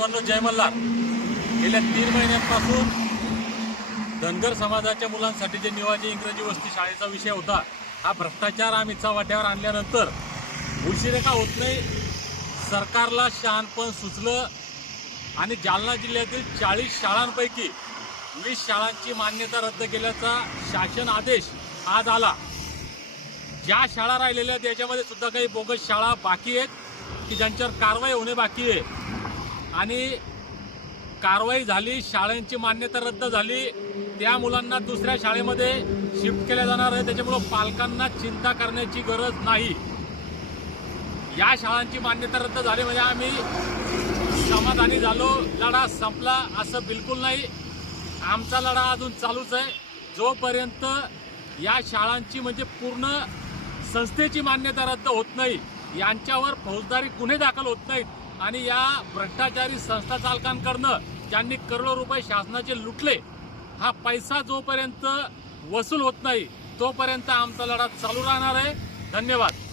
बांधवांनो जय मल्हार गेल्या तीन महिन्यांपासून धनगर समाजाच्या मुलांसाठी जे निवाजी इंग्रजी वस्ती शाळेचा विषय होता हा भ्रष्टाचार आम्हीचा वाट्यावर आणल्यानंतर उशिरेखा होत नाही सरकारला शहाणपण सुचलं आणि जालना जिल्ह्यातील चाळीस शाळांपैकी वीस शाळांची मान्यता रद्द केल्याचा शासन आदेश आज आला ज्या शाळा राहिलेल्या त्याच्यामध्ये सुद्धा काही बोगस शाळा बाकी आहेत की ज्यांच्यावर कारवाई होणे बाकी आहे आणि कारवाई झाली शाळांची मान्यता रद्द झाली त्या मुलांना दुसऱ्या शाळेमध्ये शिफ्ट केल्या जाणार आहे त्याच्यामुळं पालकांना चिंता करण्याची गरज नाही या शाळांची मान्यता रद्द झाली म्हणजे आम्ही समाधानी झालो लढा संपला असं बिलकुल नाही आमचा लढा अजून चालूच आहे जोपर्यंत या शाळांची म्हणजे पूर्ण संस्थेची मान्यता रद्द होत नाही यांच्यावर फौजदारी गुन्हे दाखल होत नाहीत आणि या भ्रष्टाचारी संस्था चालकांकडनं ज्यांनी करोडो रुपये शासनाचे लुटले हा पैसा जोपर्यंत वसूल होत नाही तोपर्यंत आमचा लढा चालू राहणार आहे धन्यवाद